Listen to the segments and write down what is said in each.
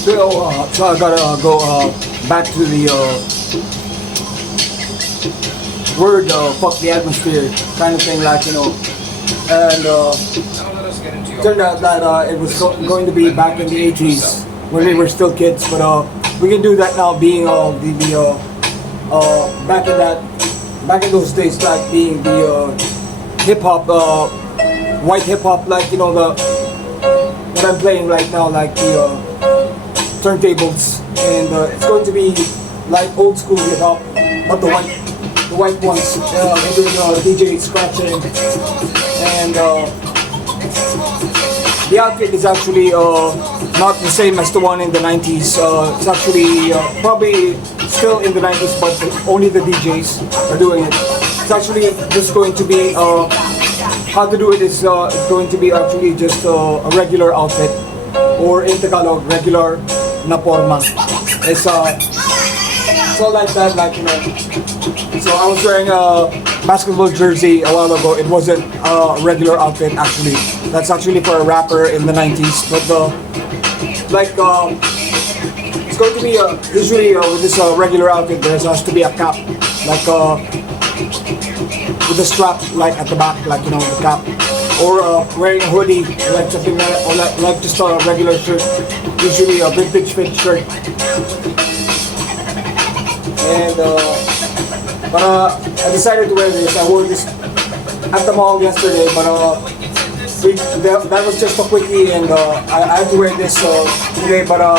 So I gotta go back to the word fuck the atmosphere kind of thing, like, and turned out that it was going to be back in the 80s when we were still kids, but we can do that now, being back in those days, like being the hip hop, white hip hop, like, the what I'm playing right now, like the turntables, and it's going to be like old school hip hop, but the white ones, doing DJ scratching, and the outfit is actually not the same as the one in the 90s. It's actually probably still in the 90s, but only the DJs are doing it. It's actually just going to be how to do it is it's going to be actually just a regular outfit, or in Tagalog, regular na forma. It's all like that, like, So I was wearing a basketball jersey a while ago. It wasn't a regular outfit, actually. That's actually for a rapper in the 90s. But it's going to be usually with this regular outfit, there has to be a cap, like with a strap, like at the back, like, the cap, or wearing a hoodie, like something like, or like just a regular shirt, usually a vintage fit shirt. And but I decided to wear this. I wore this at the mall yesterday, but that was just a quickie, and I had to wear this today. But I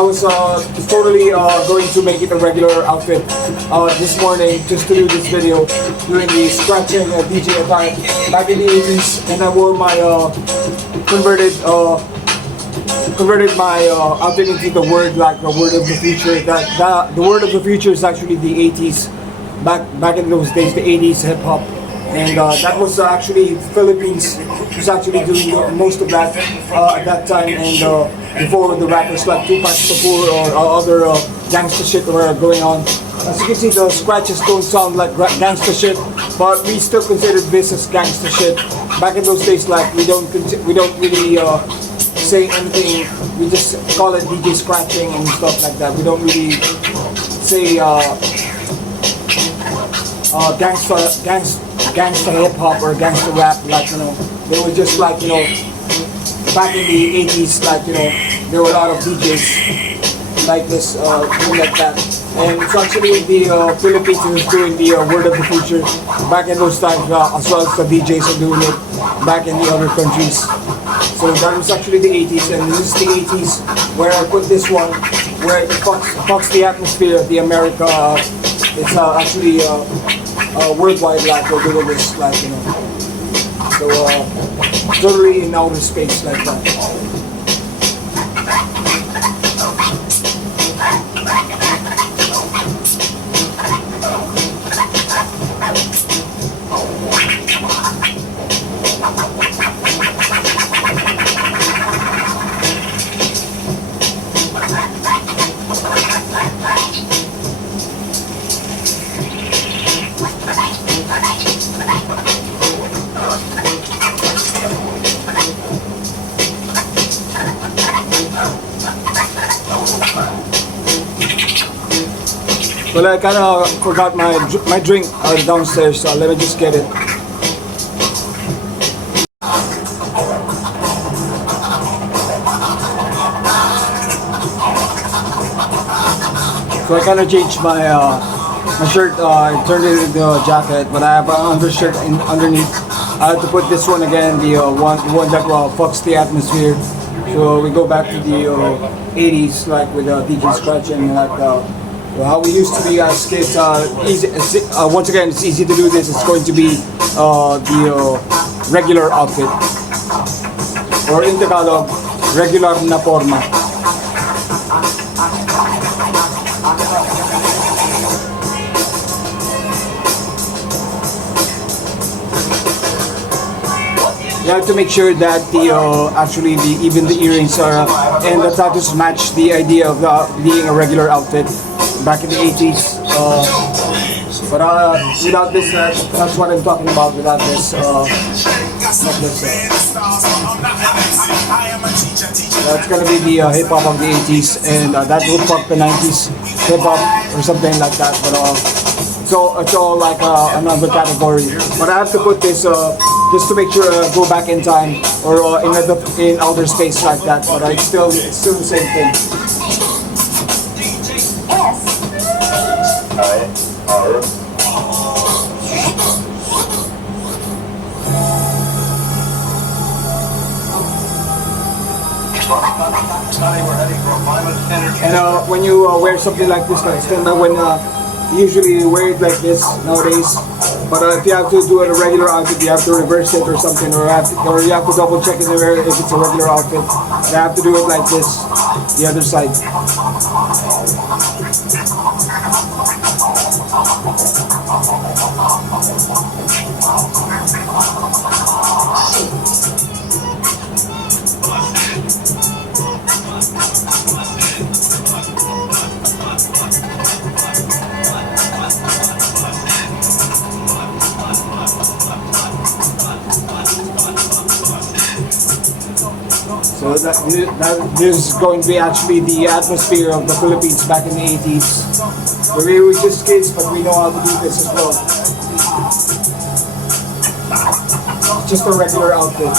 was totally going to make it a regular outfit this morning, just to do this video, doing the scratching DJ attire back in the 80s, and I wore my converted my outfit into the word, like the word of the future. The word of the future is actually the 80s, back in those days, the 80s hip hop, and that was actually Philippines was actually doing most of that at that time, and before the rappers like Tupac Shakur or other gangster shit were going on. As you can see, the scratches don't sound like gangster shit, but we still consider this as gangster shit. Back in those days, like, we don't really say anything. We just call it DJ scratching and stuff like that. We don't really say gangster hip hop or gangster rap, like, they were just like, back in the 80s, like, there were a lot of DJs like this, doing like that. And it's actually the Philippines who's doing the word of the future back in those times, as well as the DJs are doing it back in the other countries. So that was actually the 80s, and this is the 80s where I put this one, where it fucks the atmosphere of the America. It's actually worldwide, like, we're doing this, like, so totally in outer space, like that. Well, I kind of forgot my drink downstairs, so let me just get it. So I kind of changed my shirt. I turned it into a jacket, but I have an undershirt underneath. I had to put this one again, the one that fucks the atmosphere. So we go back to the 80s, like with DJ scratching, like how we used to be as kids. Once again, it's easy to do this. It's going to be the regular outfit, or in Tagalog, regular na forma. You have to make sure that even the earrings are and the tattoos match the idea of being a regular outfit back in the 80s. But without this, that's what I'm talking about. Without this, like this. That's gonna be the hip hop of the 80s, and that will fuck the 90s hip hop or something like that. But so it's all like another category. But I have to put this just to make sure go back in time or in outer space like that. But it's still the same thing. And when you wear something like this, like when usually you wear it like this nowadays. But if you have to do it a regular outfit, you have to reverse it or something, or you have to double check it if it's a regular outfit. You have to do it like this, the other side. So this is going to be actually the atmosphere of the Philippines back in the 80s. Where we were just kids, but we know how to do this as well. Just a regular outfit.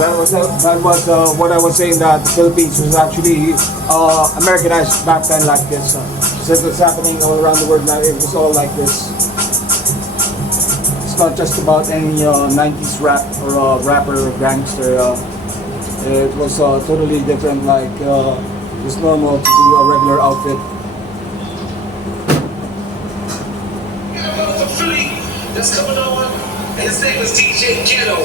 That was what I was saying, that the Philippines was actually Americanized back then like this. So it was happening all around the world. Now it was all like this. It's not just about any 90s rap or rapper or gangster. It was totally different. Like it's normal to do a regular outfit. That's coming on, and his name is DJ Ghetto.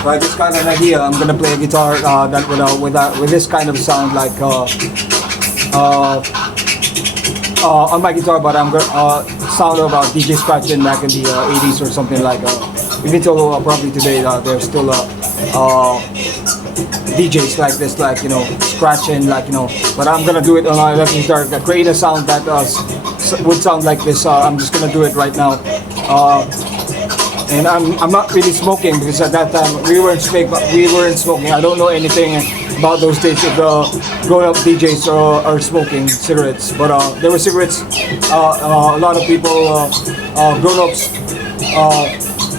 So I just got an idea. I'm gonna play a guitar that with this kind of sound, like on my guitar, but I'm gonna sound of DJ scratching back in the 80s or something like. Even though probably today there's still DJs like this, like scratching, like But I'm gonna do it on my electric guitar. Create a sound that would sound like this. I'm just gonna do it right now. And I'm not really smoking because at that time we weren't smoking. I don't know anything about those days if grown-up DJs are smoking cigarettes. But there were cigarettes. A lot of people, grown-ups,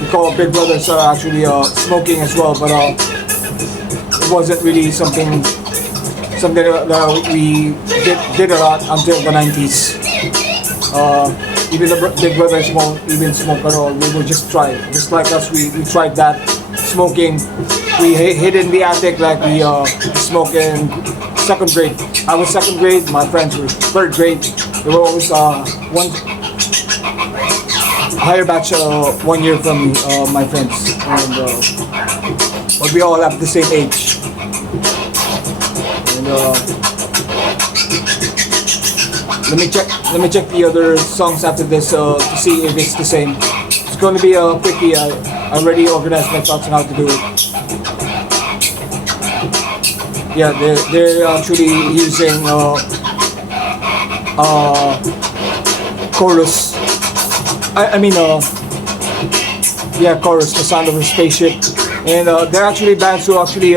we call big brothers, actually smoking as well. But it wasn't really something that we did a lot until the 90s. Even the big brothers won't even smoke at all. We would just try. Just like us, we tried that smoking. We hid in the attic like we smoke in second grade. I was second grade, my friends were third grade. They were always one higher batch, 1 year from my friends. And but we all have the same age. And let me check the other songs after this to see if it's the same. It's going to be a quickie. I already organized my thoughts on how to do it. Yeah, they're actually using chorus. I mean, yeah, chorus, the sound of a spaceship. And there are actually bands who actually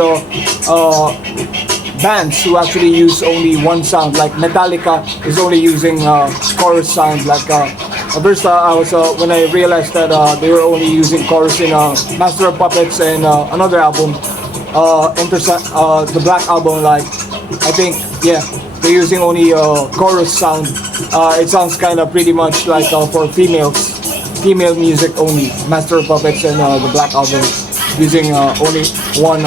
use only one sound. Like Metallica is only using chorus sound. Like at first, I was when I realized that they were only using chorus in Master of Puppets and another album, the Black Album. Like I think, yeah, they're using only chorus sound. It sounds kind of pretty much like for female music only. Master of Puppets and the Black Album using only one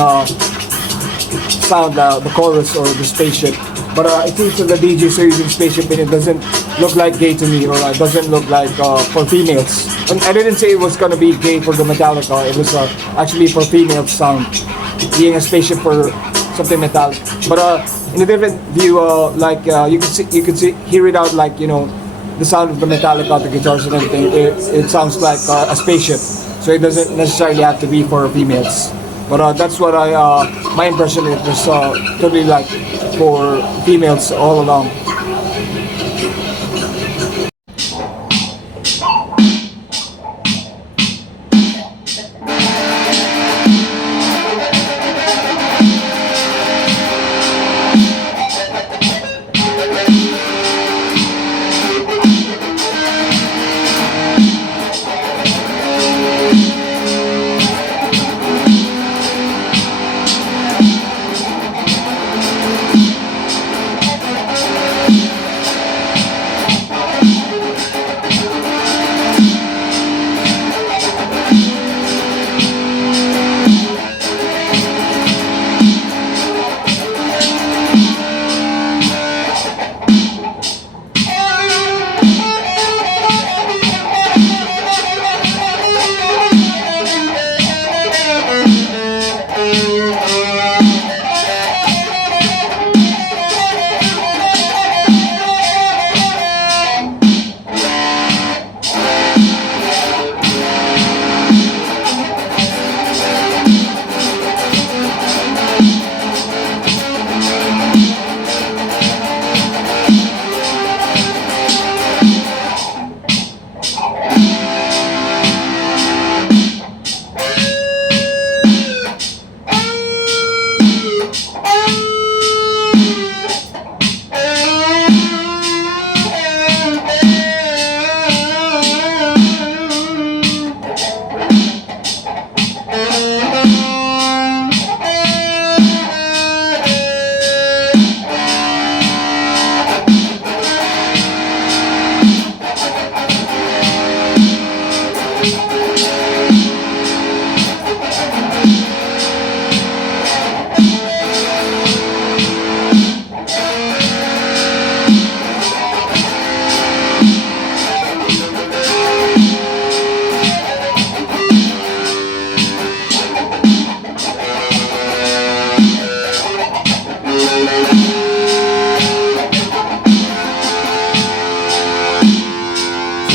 sound, the chorus or the spaceship. But it seems that the DJs are using spaceship and it doesn't look like gay to me, or it doesn't look like for females. And I didn't say it was gonna be gay for the Metallica. It was actually for female sound, being a spaceship for something metallic. But in a different view, you could hear it out, like, the sound of the Metallica, the guitars and everything. It sounds like a spaceship, so it doesn't necessarily have to be for females. But that's what my impression is. It was totally like for females all along.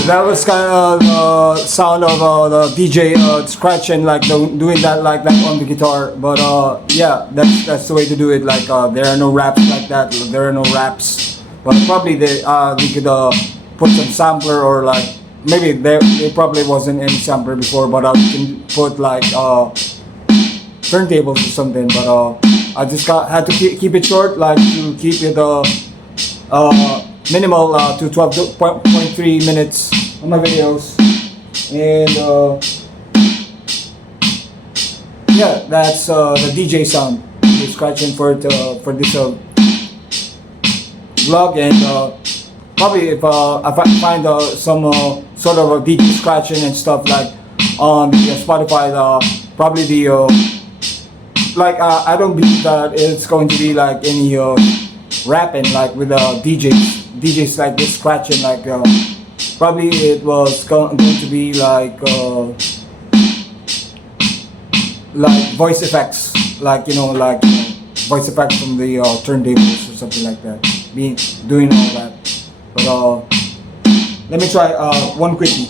That was kind of sound of the DJ scratching, like doing that like that on the guitar. But yeah, that's the way to do it. Like there are no raps like that. There are no raps. But probably they could put some sampler, or like maybe there probably wasn't any sampler before. But we can put like turntables or something. But I just had to keep it short, like to keep it minimal to 12.3 minutes on my videos. And yeah, that's the DJ sound. The scratching for this vlog. And probably if I find some sort of a DJ scratching and stuff like on the Spotify, probably the I don't believe that it's going to be like any rapping like with DJs like this scratching, like probably it was going to be like voice effects, like voice effects from the turntables or something like that, doing all that. But let me try one quickie.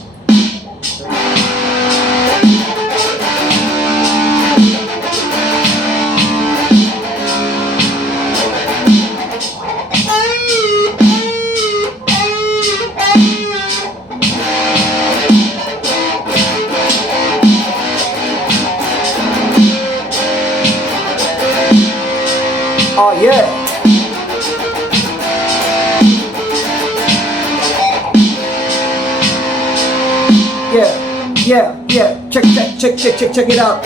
Yeah, check it out.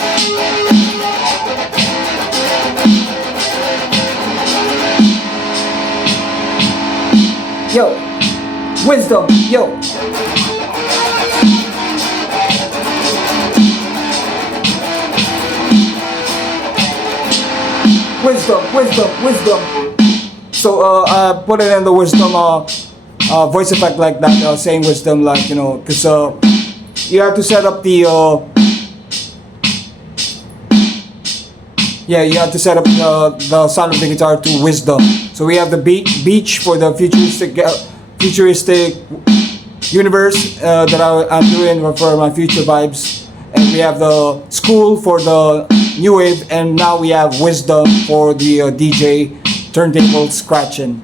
Yo, wisdom, yo. Wisdom. So I put it in the wisdom voice effect like that, saying wisdom, like, you know, because you have to set up the yeah, you have to set up the sound of the guitar to wisdom. So we have the beach for the futuristic universe that I'm doing for my future vibes, and we have the school for the new wave, and now we have wisdom for the DJ turntable scratching.